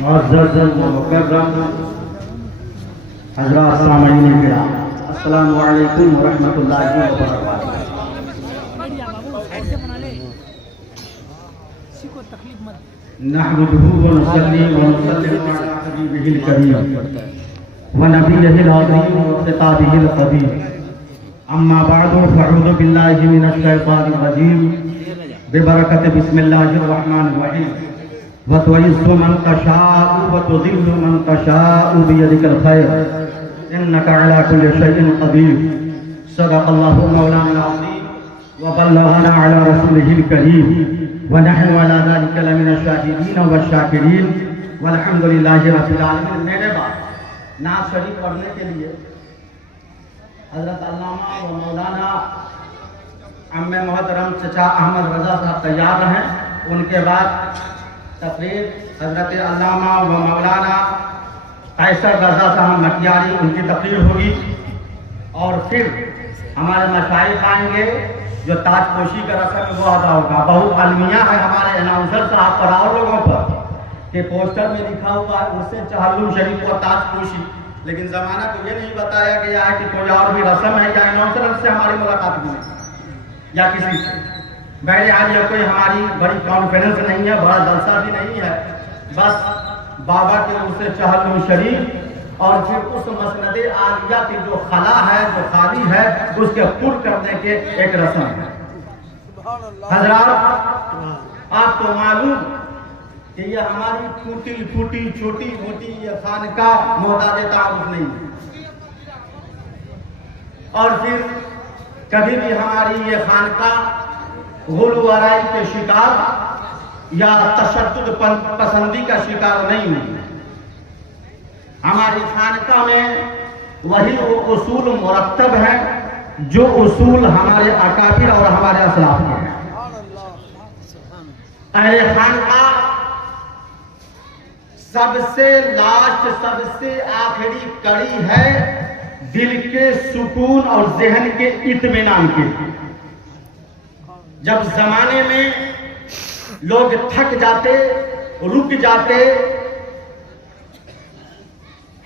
معزز و مکرم حضرات سامعین کرام، السلام علیکم ورحمۃ اللہ وبرکاتہ۔ نحمده ونصلي ونسلم على حبيبه الكريم ونبيه العظيم وخطابه القديم، اما بعد فاعوذ بالله من الشيطان الرجيم ببركة بسم الله الرحمن الرحيم وتعز من تشاء وتذل من تشاء بيدك الخير انك على كل شيء قدير، صدق الله مولانا العظيم وبلغنا على رسوله الكريم ونحن على ذلك لمن الشاهدين والشاكرين والحمد لله رب العالمين۔ میرے بعد نعت شریف پڑھنے کے لیے حضرت علامہ و مولانا عم محترم چچا احمد رضا صاحب تیار ہیں، ان کے بعد تقریر حضرت علامہ و مولانا قیصر رضا صاحب مٹیاری، ان کی تقریر ہوگی، اور پھر ہمارے مشائخ آئیں گے، جو تاج پوشی کا رسم ہے وہ ادا ہوگا۔ بہت المیہ ہے ہمارے اناؤنسر صاحب پر اور لوگوں پر کہ پوسٹر میں لکھا ہوا ہے اس سے چہلم شریف اور تاج پوشی، لیکن زمانہ کو یہ نہیں بتایا گیا ہے کہ کوئی اور بھی رسم ہے یا اناؤنسر سے ہماری ملاقات بھی نہیں یا کسی سے۔ بہرحال یہ کوئی ہماری بڑی کانفرنس نہیں ہے، بڑا جلسہ بھی نہیں ہے، بس بابا کے ان سے چہلم شریف اور پھر اس مسند عالیہ کی جو خلا ہے، جو خالی ہے، اس کے پر کرنے کے ایک رسم ہے۔ حضرات آپ کو معلوم کہ یہ ہماری ٹوٹی پھوٹی چھوٹی موٹی یہ خانقاہ محتاج تعارف نہیں ہے، اور پھر کبھی بھی ہماری یہ خانقاہ غل ورائی کے شکار یا تشدد پسندی کا شکار نہیں ہے۔ ہماری خانقاہ میں وہی وہ اصول مرتب ہیں جو اصول ہمارے اکابر اور ہمارے اسلاف کے ہیں۔ اہل خانقاہ سب سے لاسٹ، سب سے آخری کڑی ہے دل کے سکون اور ذہن کے اطمینان کی۔ جب زمانے میں لوگ تھک جاتے، رک جاتے،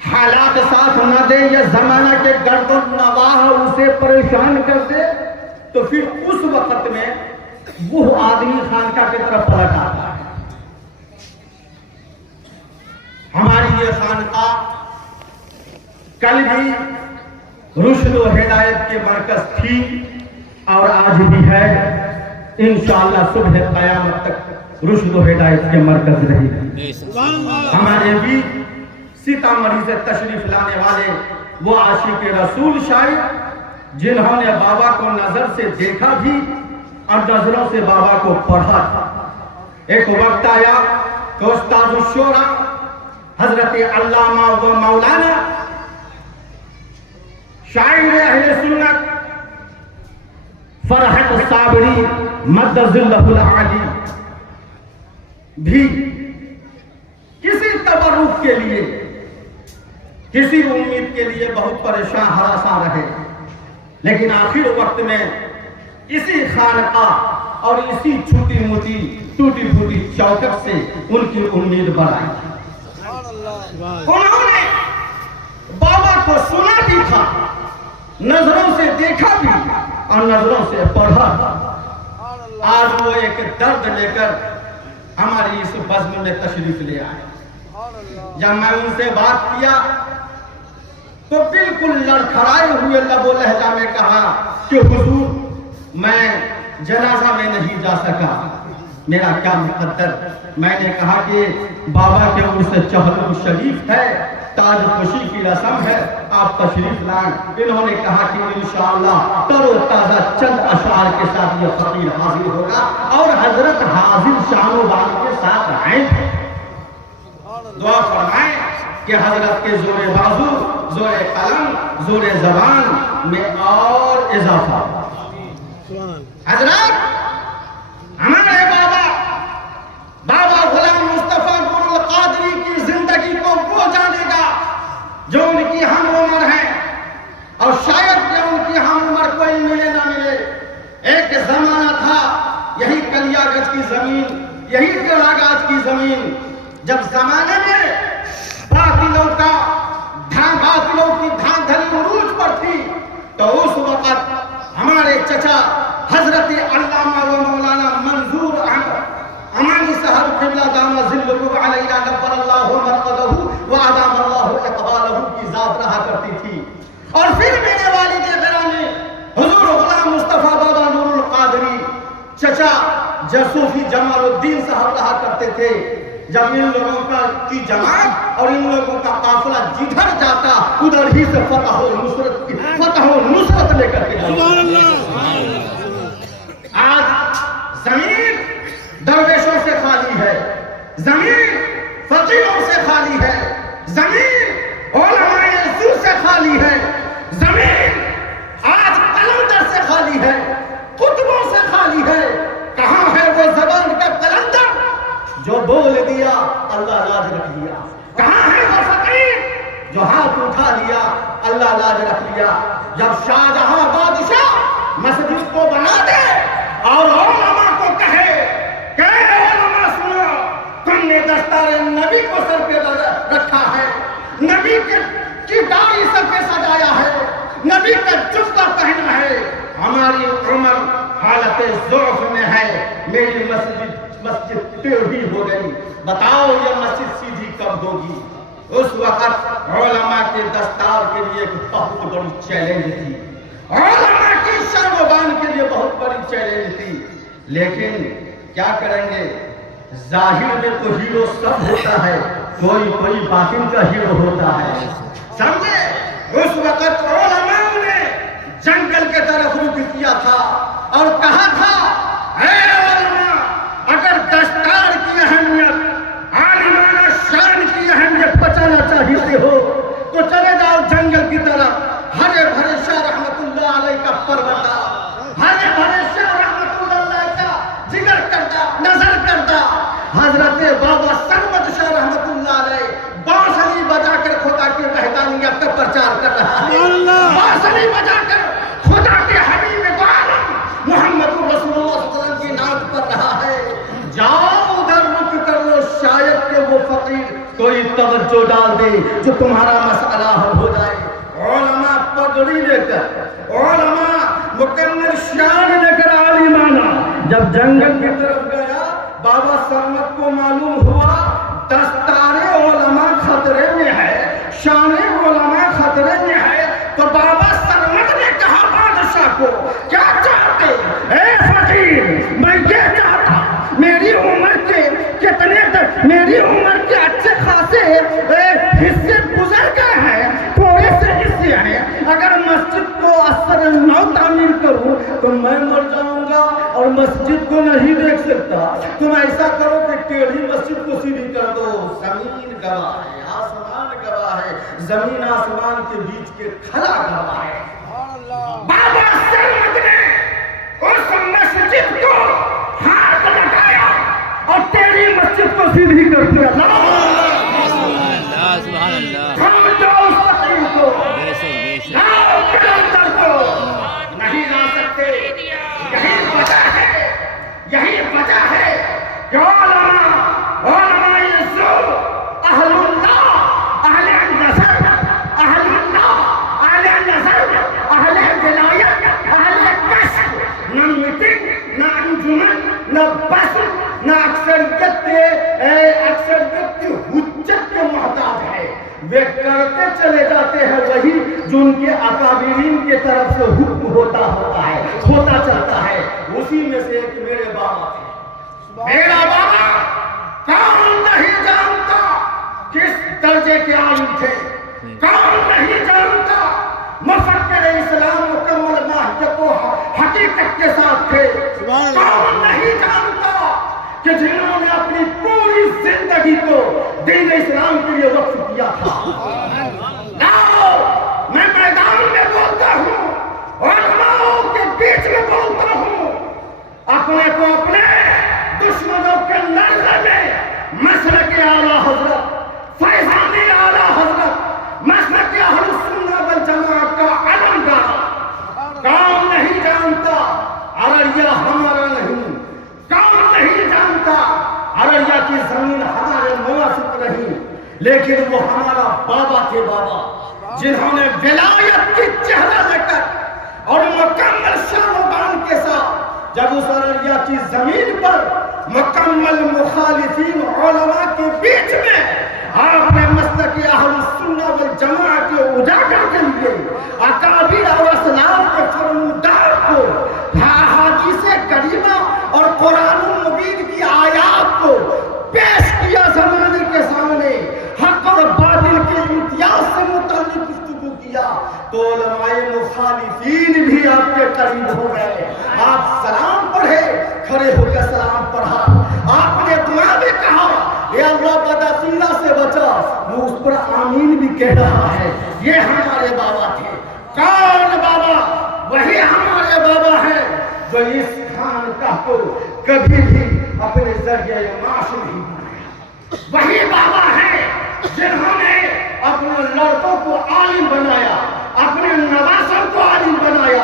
حالات ساتھ نہ دے یا زمانہ کے گرد و نواح اسے پریشان کر دے، تو پھر اس وقت میں وہ آدمی خانقاہ کی طرف پلٹ آتا ہے۔ ہماری یہ خانقاہ کل بھی رشد و ہدایت کے مرکز تھی اور آج بھی ہے، انشاءاللہ صبح قیامت تک رشد و ہدایت کے مرکز رہے گی۔ ہمارے بھی سیتامڑھی سے تشریف لانے والے وہ عاشق رسول شاعر جنہوں نے بابا کو نظر سے دیکھا بھی اور نظروں سے بابا کو پڑھا تھا۔ ایک وقت آیا کہ استاد الشورا حضرت علامہ و مولانا شاعر اہل سنت فرحت صابری مد ظلہ العالی بھی کسی تبرک کے لیے، کسی امید کے لیے بہت پریشان ہراساں رہے، لیکن آخر وقت میں اسی خانقاہ اور اسی چھوٹی موٹی ٹوٹی پھوٹی چوکٹ سے ان کی امید بڑھائی۔ انہوں نے بابا کو سنا بھی تھا، نظروں سے دیکھا بھی اور نظروں سے پڑھا۔ آج وہ ایک درد لے کر ہماری اس بزم میں تشریف لے آئے۔ جب میں ان سے بات کیا تو بالکل لڑکھڑائے ہوئے لب و لہجہ میں کہا کہ حضور میں جنازہ میں نہیں جا سکا، میرا کیا مقدر۔ میں نے کہا کہ بابا کے عرس چہلم شریف ہے، تاج پوشی کی رسم ہے، آپ تشریف لائیں۔ انہوں نے کہا کہ انشاءاللہ تر و تازہ چند اشعار کے ساتھ یہ فقیر حاضر ہوگا، اور حضرت حاضر شان و بال کے ساتھ آئیں گے۔ دعا فرمائیں کہ حضرت کے زور بازو، زور قلم، زور زبان میں اور اضافہ۔ حضرت ہمارے بابا غلام مصطفیٰ گل القادری کی زندگی کو وہ جانے گا جو ان کی ہم عمر ہے، اور شاید کہ ان کی ہم عمر کوئی ملے نہ ملے۔ ایک زمانہ تھا، یہی کلیا گنج کی زمین، یہی گاج کی زمین، جب زمانے میں چچا حضرت علامہ و مولانا منظور امانی صاحب قبلہ دامہ ذلہ علیہ نور اللہ مرقدہ و ادام اللہ اقبالہ کی ذات رہا کرتی تھی. اور پھر میرے والد گرامی حضور غلام مصطفیٰ بابا نور القادری چچا جسوفی جمال الدین صاحب رہا کرتے تھے. جب ان لوگوں کی جماعت اور ان لوگوں کا قافلہ جدھر جاتا ادھر ہی سے فتح و نصرت لے کر کے آج زمین درویشوں سے خالی ہے, زمین فقیروں سے خالی ہے, زمین علماء سو سے خالی ہے, زمین آج قلندر سے خالی ہے, قطبوں سے خالی ہے. کہاں ہے وہ زبان کا قلندر جو بول دیا اللہ لاج رکھ لیا؟ کہاں ہے وہ فقیر جو ہاتھ اٹھا لیا اللہ لاج رکھ لیا؟ جب شاہجہاں بادشاہ مسجد کو بنا دے اور علماء کو کہے کہ علماء سنو, تم نے دستار نبی کو سر پہ رکھا ہے, نبی کی داڑھی سر پہ سجایا ہے, نبی کا جوتا پہنا ہے, ہماری عمر حالت ضعف میں ہے, میری مسجد ٹیڑھی ہو گئی, بتاؤ یہ مسجد سیدھی کب ہوگی؟ اس وقت علماء کے دستار کے لیے ایک بہت بڑی چیلنج تھی, علماء کی شان و بان کے لیے بہت بڑی چیلنج تھی. لیکن کیا کریں گے, ظاہر میں تو ہیرو سب ہوتا ہے, کوئی باطن کا ہیرو ہوتا ہے, سمجھے؟ اس وقت علماء نے جنگل کے طرف رخ کیا تھا اور کہا تھا, اے علماء, اگر دستار کی اہمیت, عالمانہ شان کی اہمیت بچانا چاہتے ہو تو چلے جاؤ جنگل کی طرف. ہرے بھرے شاہ رحمت اللہ علیہ کا پروتا, ہرے بھرے شاہ رحمت اللہ علیہ کا جگر کرتا, نظر کرتا, حضرت بابا سرمد شاہ رحمت اللہ علیہ بانسری بجا کر خدا کی وحدانیت کا پرچار کر رہا ہے, بانسری بجا کر خدا کے حبیب عالم محمد رسول اللہ صلی اللہ علیہ وسلم کی نعت پڑھ رہا ہے. جاؤ ادھر رک کر لو, شاید کہ وہ فقیر کوئی توجہ ڈال دے جو تمہارا مسئلہ حل ہو جائے. علماء پگڑی لے کر, علماء مکمل شان لے کر عالمانہ جب جنگل کی طرف گیا, بابا سرمد کو معلوم ہوا دستار علماء خطرے میں ہے, شان علماء خطرے میں ہے, تو بابا سرمد نے کہا بادشاہ کو, کیا چاہتے؟ اے فقیر, میں یہ چاہتا, میری عمر کے میری عمر کے اچھے خاصے حصے گزر گئے ہیں, تھوڑے سے حصے ہیں, اگر مسجد کو اثر نو تعمیر کروں تو میں مر جاؤں گا اور مسجد کو نہیں دیکھ سکتا. تم ایسا کرو کہ ٹیڑھی مسجد کو سیدھی کر دو. زمین گواہ ہے, آسمان گواہ ہے, زمین آسمان کے بیچ کے کھلا گواہ ہے. بابا سرمد نے اس مسجد کو ہاتھ لگایا اور تیری مسجد کو سیدھی کر دیا. نہیں لا سکتے. یہی وجہ ہے کہ علماء سو, اہل اللہ, اہل نظر, اہل اللہ, اہل نظر, اہل ولایت, اہل کشف, نہ میٹنگ, نہ انجمن, نہ بس, نہ اکثریت کی حجت کے محتاج ہے. وہ کرتے چلے جاتے ہیں وہی جو ان کے اکابرین کے طرف سے حکم ہوتا چلتا ہے. اسی میں سے ایک میرے بابا تھے. میرا بابا کون نہیں جانتا کس درجے کے عالم تھے, کون نہیں جانتا مفکر اسلام مکمل ماہیت و حقیقت کے ساتھ تھے, کون نہیں جانتا کہ جنہوں نے اپنی پوری زندگی کو دین اسلام کے لیے وقف کیا تھا. میں میدان میں بولتا ہوں, علماء کے بیچ میں بولتا ہوں, اپنے کو اپنے دشمنوں کے نظر میں مسلک اعلیٰ حضرت, فیضانی اعلیٰ حضرت, مسلک اہل سنت والجماعت کا علم ڈالا. کون نہیں جانتا ارریہ ہمارا نہیں, کون نہیں جانتا ارریہ کی زمین ہمارے موافق نہیں, لیکن وہ ہمارا بابا تھے. بابا جنہوں نے ولایت کی چہرہ لے کر اور مکمل شان و بان کے ساتھ جب اس ارریا کی زمین پر مکمل مخالفین علماء کے بیچ میں آپ نے مسلک اہل السنہ والجماعہ کے اجاگر کے لیے اکابر اور اسلاف کے فرمودار کو احادیث کریمہ اور قرآن مبین کی آیات کو پیش کیا زمانے کے سامنے، حق اور باطل کے امتیاز سے متعلق گفتگو کیا، تو علماء مخالفین بھی آپ کے قریب ہو گئے۔ آپ سلام پڑھے، کھڑے ہو کے سلام پڑھا، آپ نے دعا بھی کہا اے اللہ بدعقیدہ سے بچا، وہ اس پر آمین بھی کہہ رہا ہے۔ یہ ہمارے بابا تھے۔ کون بابا؟ وہی ہمارے بابا ہے جو اس خانقاہ کو کبھی بھی اپنے ذریعہ معاش نہیں بنایا۔ وہی بابا ہے جنہوں نے اپنے لڑکوں کو عالم بنایا، اپنے نواسوں کو عالم بنایا،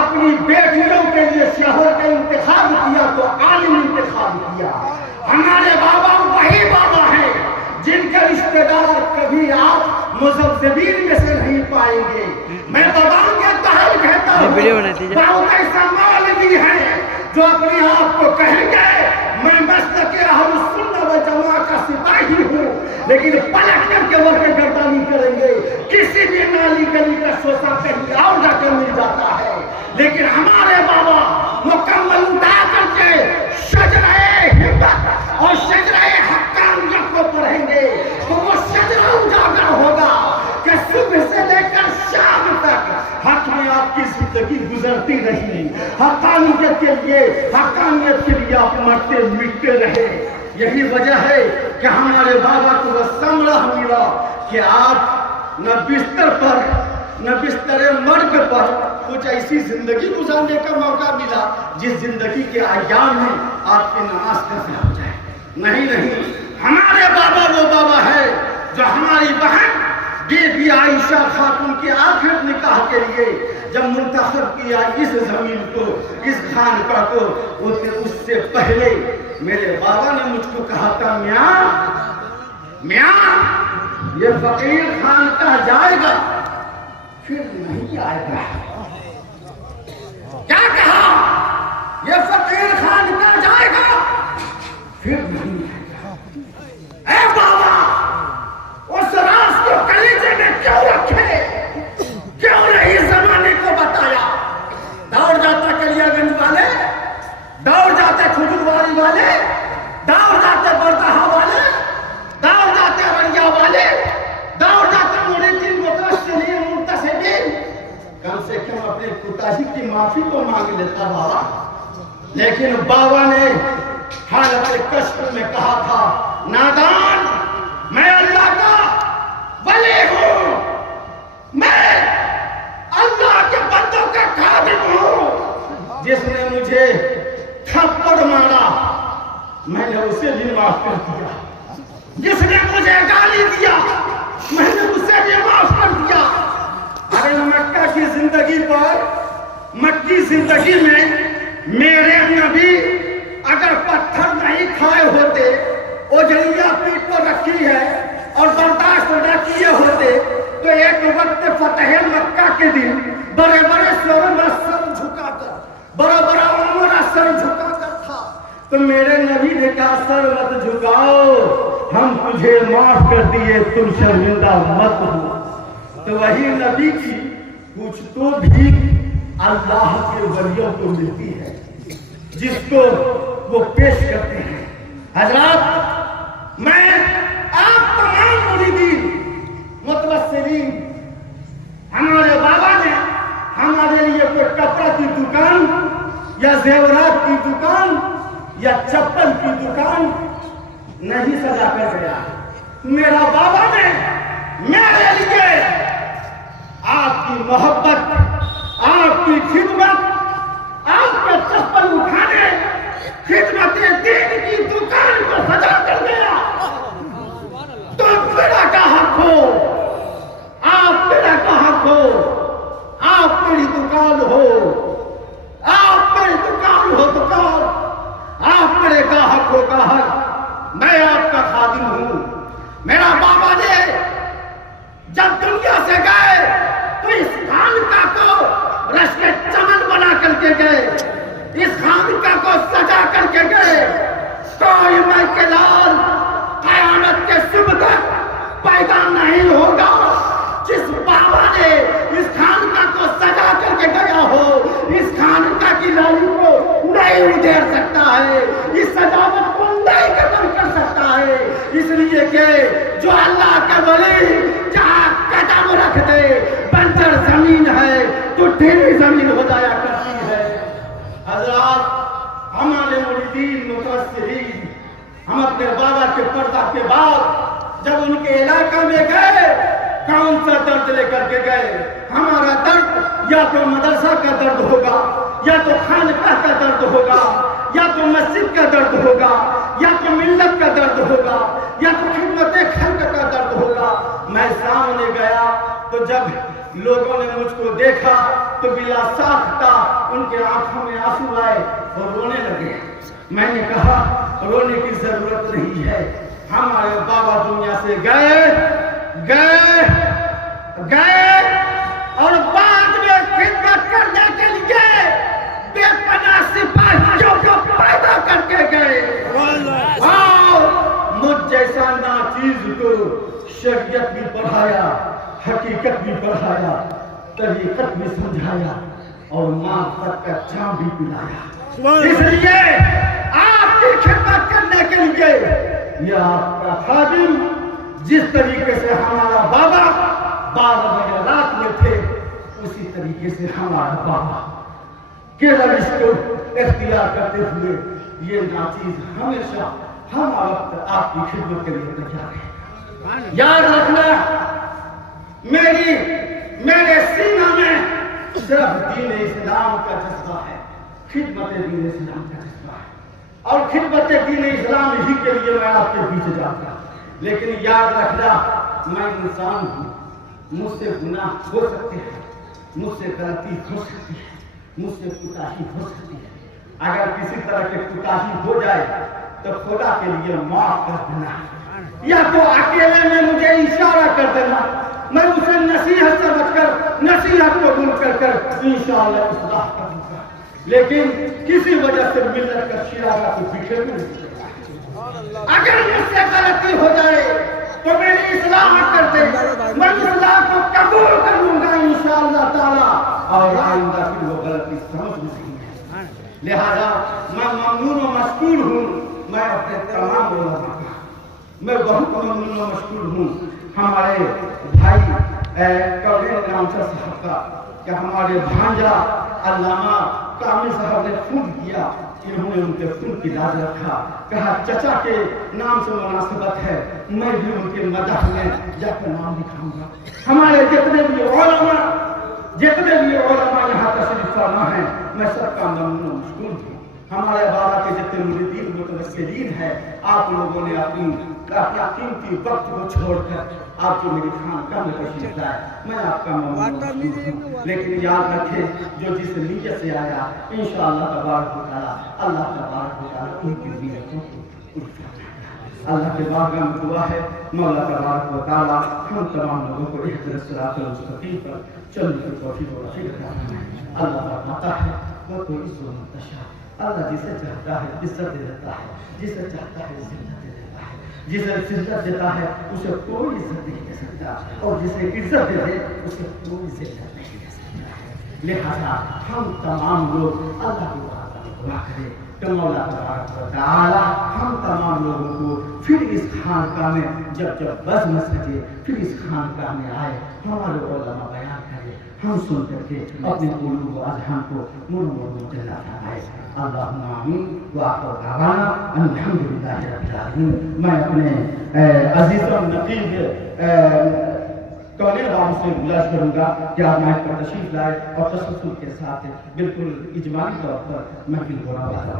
اپنی بیٹیوں کے لیے شوہر کا انتخاب کیا تو عالم انتخاب کیا۔ ہمارے بابا وہی بابا ہیں جن کے رشتہ دار کبھی آپ مذبذبین میں سے نہیں پائیں گے۔ میں باباؤں کے تحل کہتا ہوں، بہت ایسا مولوی ہے جو اپنے آپ کو کہیں گے میں مسلک اہل السنہ والجماعہ کا سپاہی ہوں، لیکن پلٹ کر کے وہ گردانی کریں گے، کسی بھی نالی گلی کا شوشہ کہیں اور جا کے مل جاتا ہے۔ لیکن ہمارے بابا مکمل اٹھا کر کے شجرہ ہمت اور شجرہ حقانیت کو پڑھیں گے تو وہ شجرہ اجاگر ہوگا کہ صبح سے لے کر شام تک حق میں آپ کی زندگی گزرتی رہی، حقانیت کے لیے آپ مرتے مٹتے رہے۔ یہی وجہ ہے کہ ہمارے بابا کو وہ ثمرہ ملا کہ آپ نہ بستر پر نہ بستر مرگ پر کچھ ایسی زندگی گزارنے کا موقع ملا جس زندگی کے ایام میں آپ کی نماز کیسے ہو جائے۔ نہیں، ہمارے بابا وہ بابا ہے جو ہماری بہن بی بی عائشہ خاتون کے آخر نکاح کے لیے جب منتخب کیا اس زمین کو، اس خانقاہ کو، اس سے پہلے میرے بابا نے مجھ کو کہا تھا میاں یہ فقیر خانقاہ جائے گا پھر نہیں آئے گا۔ کیا کہا؟ یہ فقیر خانقاہ جائے گا پھر نہیں آئے گا۔ اے بابا اس راز کو کلیجے میں کیوں رکھے؟ کیوں نہیں زمانے کو بتایا؟ دوڑ جاتا کلیا گنج والے، دوڑ جاتے کھجورواری والے، دوڑ جاتے بردہا والے، دوڑ جاتے ارریا والے، دوڑ جاتے مریدین متوسلین منتسبین، کم سے کم اپنے کوتاہی کی معافی تو مانگ لیتا بابا۔ لیکن بابا نے حالت کشف میں کہا تھا نادان میں اللہ کا ولی ہوں، میں اللہ کے بندوں کا خادم ہوں۔ جس نے مجھے تھپڑ مارا میں نے اسے بھی معاف کر دیا، جس نے مجھے گالی دیا میں نے اسے بھی معاف کر دیا۔ ارے مکہ کی زندگی پر، مکی زندگی میں میرے نبی اگر پتھر نہیں کھائے ہوتے، اوجھلیا پیٹ پر رکھی ہے اور برداشت نہ کیے ہوتے تو ایک وقت فتح مکہ کے دن بڑے بڑے سر جھکا کر، بڑا بڑا عمر سر جھکا کر تھا، تو میرے نبی نے کہا سر مت جھکاؤ، ہم تجھے معاف کر دیے، تم شرمندہ مت ہو۔ تو وہی نبی کی کچھ تو بھی اللہ کے ولیوں کو ملتی ہے جس کو وہ پیش کرتے ہیں۔ حضرات میں آپ تمام مریدین متوسلین، ہمارے بابا نے ہمارے لیے کوئی کپڑا کی دکان یا زیورات کی دکان یا چپل کی دکان نہیں سجا کر گیا۔ میرا بابا نے میرے لیے آپ کی محبت، آپ کی خدمت، آپ کے چپل اٹھانے، خدمت دین کی دکان کو سجا کر گیا۔ تم میرا کہاں ہو؟ آپ میرا کہاں ہو؟ آپ میری دکان ہو، آپ میری دکان ہو دکان، آپ میرے گاہک ہو گاہک، میں آپ کا خادم ہوں۔ میرا بابا نے جب دنیا سے گئے تو اس خانقاہ کو رشک نہیں ہوگا جس بابا نے اس خانقاہ کو سجا کر کے گیا ہو اس خانقاہ کی لالی کو نہیں ادھیر سکتا ہے، اس سجاوٹ کو نہیں ختم کر سکتا ہے، اس لیے کہ جو اللہ کا ولی جہاں قدم رکھ دے بنجر زمین ہے تو ڈھیلی زمین ہو جایا کرتی ہے۔ حضرات ہمارے مریدین متوسلین ہم اپنے بابا کے پردہ کے بعد جب ان کے علاقہ میں گئے کون سا درد لے کر کے گئے؟ ہمارا درد یا تو مدرسہ کا درد ہوگا، یا تو خانقاہ کا درد ہوگا، یا تو مسجد کا درد ہوگا، یا تو ملت کا درد ہوگا، یا تو خدمت خلق کا درد ہوگا۔ میں سامنے گیا تو جب لوگوں نے مجھ کو دیکھا تو بلا ساختہ ان کے آنکھوں میں آنسو آئے اور رونے لگے۔ میں نے کہا رونے کی ضرورت نہیں ہے، ہمارے بابا دنیا سے گئے اور بعد میں خدمت کرنے کے لیے بے پناہ سپاہیوں کو پیدا کر کے گئے۔ مجھ جیسا ناچیز کو شریعت بھی پڑھایا، حقیقت بھی پڑھایا، طریقت بھی سمجھایا اور معرفت کا جام بھی پلایا۔ اس لیے آپ کی خدمت کرنے کے لیے یہ آپ کا خادم جس طریقے سے ہمارا بابا 12 بجے رات میں تھے اسی طریقے سے ہمارا بابا کے روش کو اختیار کرتے ہوئے یہ ناچیز ہمیشہ ہم وقت آپ کی خدمت کے لیے تیار ہے۔ یاد رکھنا میرے سینہ میں صرف دین اسلام کا جذبہ ہے، خدمت دین اسلام کا جذبہ ہے، اور خدمت دین اسلام ہی کے لیے میں آپ کے پیچھے جاتا ہوں۔ لیکن یاد رکھنا میں انسان ہوں، مجھ سے گناہ ہو سکتے ہیں، مجھ سے غلطی ہو سکتی ہے، مجھ سے کوتاہی ہو سکتی ہے۔ اگر کسی طرح کی کوتاہی ہو جائے تو خدا کے لیے معاف کر دینا، یا تو اکیلے میں مجھے اشارہ کر دینا، میں اسے نصیحت سمجھ کر نصیحت قبول کر انشاءاللہ اصلاح کروں گا، لیکن کسی وجہ سے ملت کا شیرازہ کو بکھیر نہیں سکتا۔ اگر مجھ سے غلطی ہو جائے تو میری اصلاح کر دے، میں اصلاح کو قبول کروں گا انشاءاللہ تعالی، اور آئندہ پھر وہ غلطی سمجھ نہیں ہے۔ لہذا میں ممنون و مشکور ہوں، میں اپنے تمام علماء کا میں بہت ممنون و مشکور ہوں، ہمارے بھائی کولین رامسر صاحب کا کہ ہمارے بھانجا علامہ کامل صاحب نے خود کیا، انہوں نے ان کے خون کی لاز رکھا، کہا چچا کے نام سے مناسبت ہے، میں بھی ان کے مدح میں جا کر نام لکھاؤں گا۔ ہمارے جتنے بھی علماء یہاں تشریف فرما ہیں میں سب کا ممنون و مشکور ہوں۔ ہمارے بابا کے جتنے مریدین متوسلین ہیں، آپ لوگوں نے اپنا قیمتی وقت کو چھوڑ کر آپ کو میری خانقاہ میں تشریف لائے، میں آپ کا ممنون و مشکور ہوں۔ لیکن یاد رکھیں جو جس نیت سے آیا انشاءاللہ تبارک و تعالی اللہ تبارک و تعالی ان کی نیتوں کو پورا کرے۔ اللہ کے بارگاہ میں دعا ہے مولا تبارک و تعالی ہم تمام لوگوں کو اہدنا الصراط المستقیم پر چلنے کی توفیق و عافیت عطا فرمائے۔ اللہ فرماتا ہے وہ تو عز و منتشا، اللہ جسے چاہتا ہے عزت دے دیتا ہے، جسے چاہتا ہے ذلت دے دیتا ہے، جسے عزت دیتا ہے اسے کوئی عزت نہیں دے سکتا، اور جسے عزت دے دے اسے کوئی ذلت نہیں دے سکتا۔ لہذا ہم تمام لوگ اللہ کی بات میں دعا کریں کہ مولا تبارک و تعالی ہم تمام لوگوں کو پھر اس خانقاہ میں جب بزم سجے پھر اس خانقاہ میں آئے، ہمارے علماء بیان کرے، ہم سن کر کے اپنے قلوب و اذہان کو مجلا فرمائے۔ اللہم آمین وآخر دعوانا ان الحمدللہ رب العالمین۔ میں اپنے عزیز و نقیب کولین رام سے گزارش کروں گا کہ آپ مائک پر تشریف لائے اور تسلسل کے ساتھ بالکل اجمالی طور پر محفل کو رواں کریں۔